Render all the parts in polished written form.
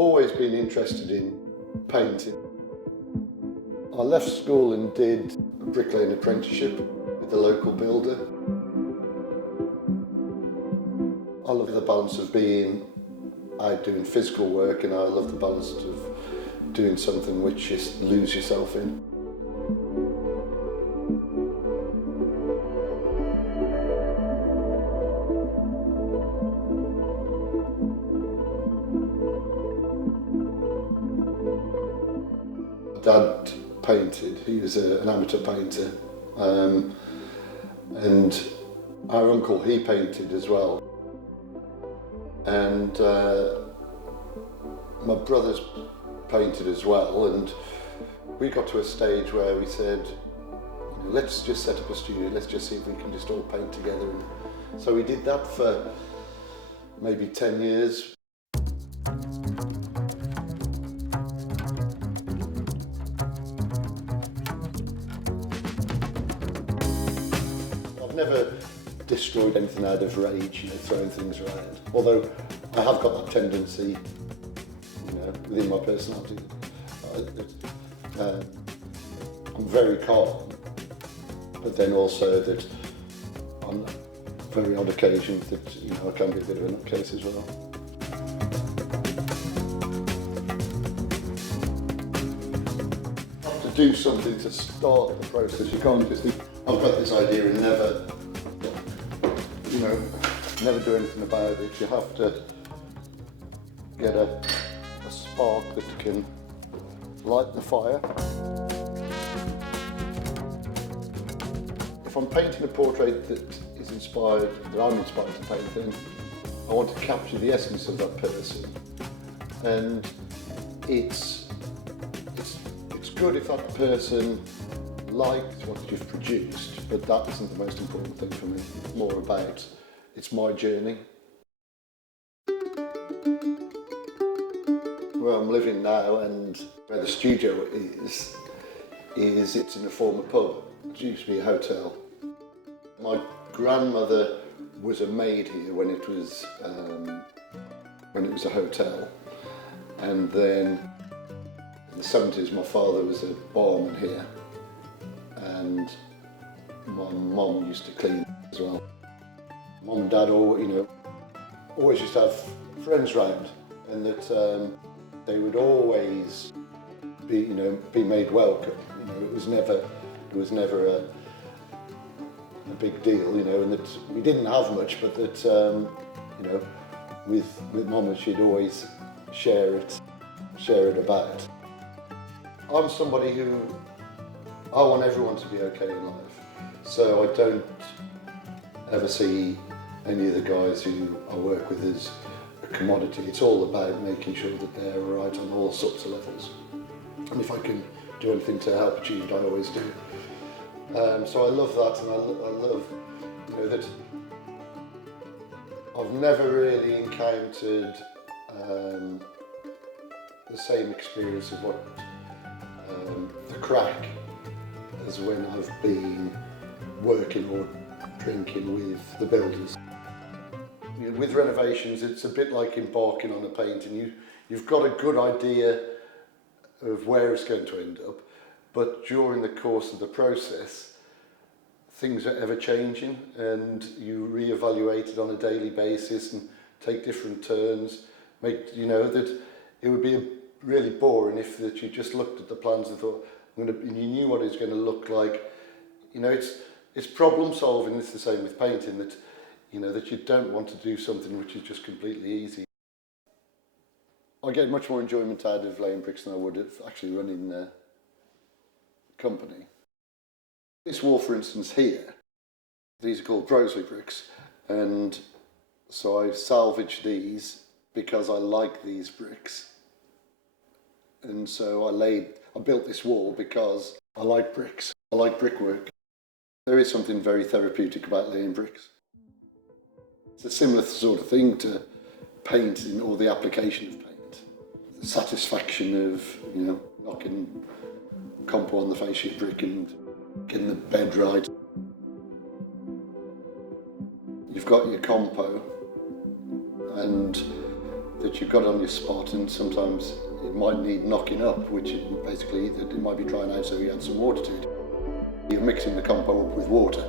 always been interested in painting. I left school and did a bricklaying apprenticeship with the local builder. I love the balance of being out doing physical work, and I love the balance of doing something which you lose yourself in. Dad painted, he was an amateur painter, and our uncle, he painted as well. And my brothers painted as well, and we got to a stage where we said, you know, let's just set up a studio, let's just see if we can just all paint together. And so we did that for maybe 10 years. I've never destroyed anything out of rage, you know, throwing things around. Although I have got that tendency, you know, within my personality. I'm very calm, but then also that on very odd occasions that, you know, I can be a bit of a nutcase as well. You have to do something to start the process. You can't just think, I've got this idea and never, you know, never do anything about it. You have to get a spark that can light the fire. If I'm painting a portrait that is inspired, that I'm inspired to paint, then I want to capture the essence of that person. And it's good if that person liked what you've produced, but that isn't the most important thing for me. It's more about, it's my journey. Where I'm living now and where the studio is it's in a former pub. It used to be a hotel. My grandmother was a maid here when it was a hotel, and then in the 70s my father was a barman here, and my mum used to clean as well. Mum and Dad always used to have friends round, and that they would always be made welcome. You know, it was never a big deal, you know, and that we didn't have much, but that you know, with Mum, she'd always share it about. I'm somebody who, I want everyone to be okay in life, so I don't ever see any of the guys who I work with as a commodity. It's all about making sure that they're all right on all sorts of levels. And if I can do anything to help achieve, I always do. So I love that, and I love, you know, that I've never really encountered the same experience of what the crack as when I've been working or drinking with the builders. You know, with renovations, it's a bit like embarking on a painting. You've got a good idea of where it's going to end up, but during the course of the process, things are ever changing, and you re-evaluate it on a daily basis and take different turns. You know, that it would be really boring if that you just looked at the plans and thought, and you knew what it was going to look like. You know, it's problem solving. It's the same with painting, that, you know, that you don't want to do something which is just completely easy. I get much more enjoyment out of laying bricks than I would of actually running a company. This wall, for instance, here, these are called Broseley bricks, and so I salvaged these because I like these bricks. And so I built this wall because I like bricks. I like brickwork. There is something very therapeutic about laying bricks. It's a similar sort of thing to painting or the application of paint. The satisfaction of, you know, knocking compo on the face of your brick and getting the bed right. You've got your compo, and that you've got on your spot, and sometimes it might need knocking up, which basically it might be drying out, so you add some water to it. You're mixing the compote up with water,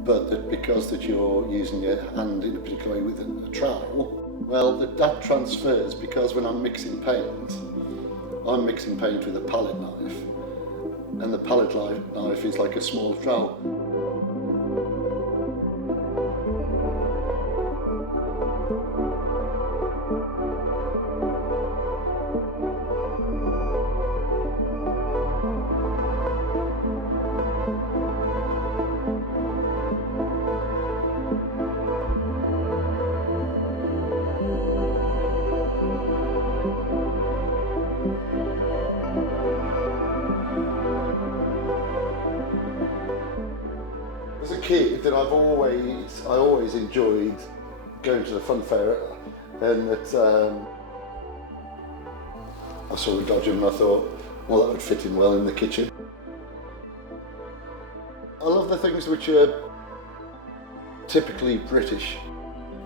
but that because that you're using your hand in a particular way with a trowel, well, that transfers, because when I'm mixing paint, I'm mixing paint with a palette knife, and the palette knife is like a small trowel. As a kid, that I always enjoyed going to the fun fair, and that I saw a dodger and I thought, well, that would fit in well in the kitchen. I love the things which are typically British.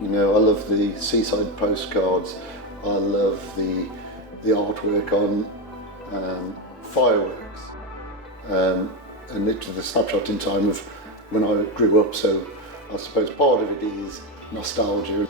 You know, I love the seaside postcards. I love the artwork on fireworks, and it's the snapshot in time of when I grew up, so I suppose part of it is nostalgia.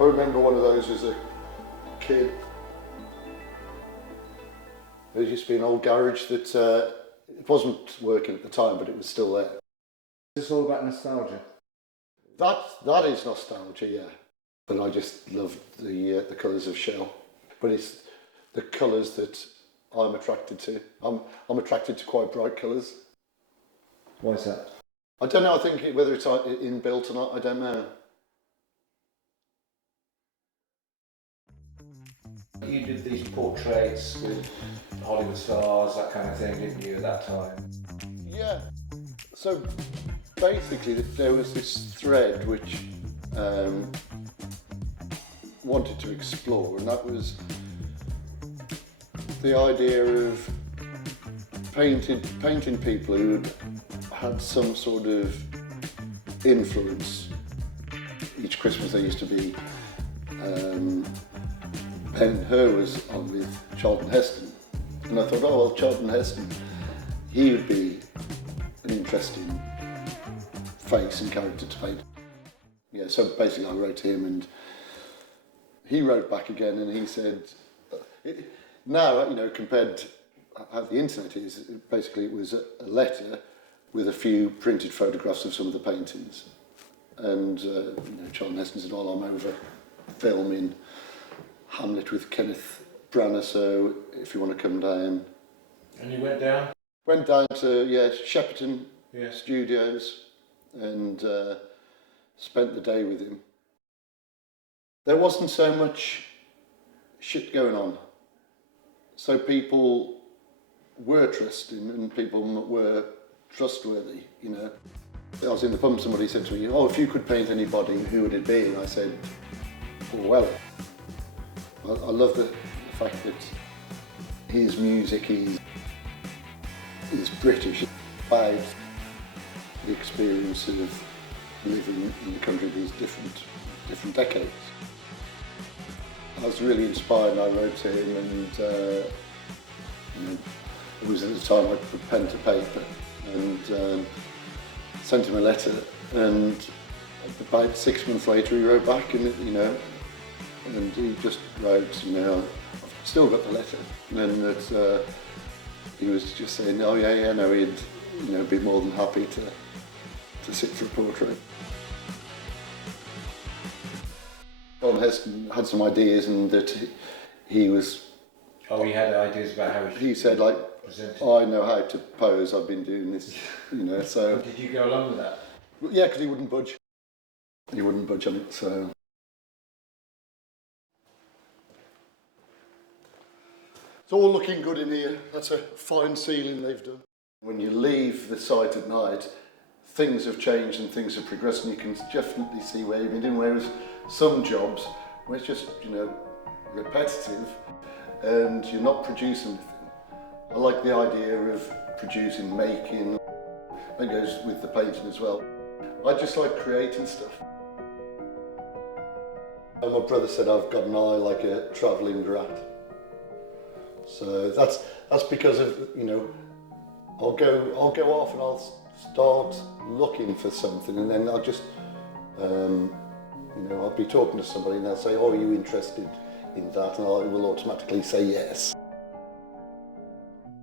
I remember one of those as a kid. There used to be an old garage that it wasn't working at the time, but it was still there. Is this all about nostalgia? That is nostalgia, yeah. But I just love the colours of shell. But it's the colours that I'm attracted to. I'm attracted to quite bright colours. Why is that? I don't know, I think whether it's inbuilt or not, I don't know. You did these portraits with Hollywood stars, that kind of thing, didn't you, at that time? Yeah. So basically there was this thread which wanted to explore, and that was the idea of painting people who had some sort of influence. Each Christmas there used to be Ben-Hur was on with Charlton Heston, and I thought, oh well, Charlton Heston, he would be an interesting face and character to paint. Yeah, so basically I wrote to him, and he wrote back again, and he said, now, you know, compared to how the internet is, basically it was a letter with a few printed photographs of some of the paintings. And you know, Charlton Heston said, well, I'm over filming Hamlet with Kenneth Branagh, so if you want to come down. And you went down? Went down to, yeah, Shepperton Yeah. Studios, and spent the day with him. There wasn't so much shit going on, so people were trusting and people were trustworthy, you know. I was in the pub, somebody said to me, oh, if you could paint anybody, who would it be? And I said, well, I love the fact that his music is British, about the experience of living in the country these different decades. I was really inspired, and I wrote to him, and you know, it was at the time I put pen to paper, and sent him a letter, and about 6 months later he wrote back, and you know, and he just wrote, you know, I've still got the letter, and that he was just saying, oh yeah, no, he'd, you know, be more than happy to sit for a portrait. John Heston had some ideas, and that he was... Oh, he had ideas about how he said, like, I know how to pose, I've been doing this, you know, so... Did you go along with that? Yeah, because he wouldn't budge. He wouldn't budge on it, so... It's all looking good in here. That's a fine ceiling they've done. When you leave the site at night, things have changed and things have progressed, and you can definitely see where you've been doing, whereas some jobs where it's just, you know, repetitive and you're not producing anything. I like the idea of producing, making. That goes with the painting as well. I just like creating stuff. My brother said I've got an eye like a travelling rat. So that's because of, you know, I'll go off and I'll start looking for something, and then I'll just, you know, I'll be talking to somebody and they'll say, "Oh, are you interested in that?" And I will automatically say yes.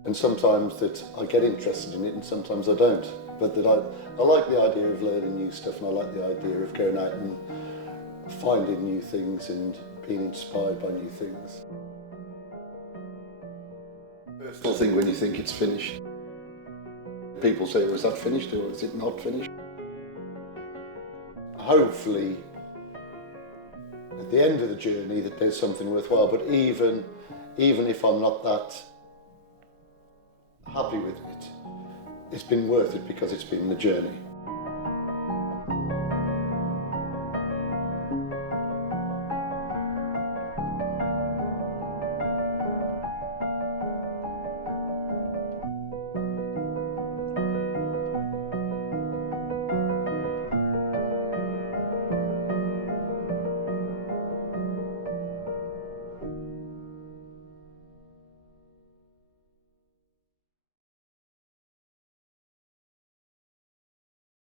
And sometimes that I get interested in it and sometimes I don't. But that I like the idea of learning new stuff, and I like the idea of going out and finding new things and being inspired by new things. Personal thing when you think it's finished. People say, "Was that finished or is it not finished?" Hopefully, at the end of the journey, that there's something worthwhile. But even if I'm not that happy with it, it's been worth it because it's been the journey.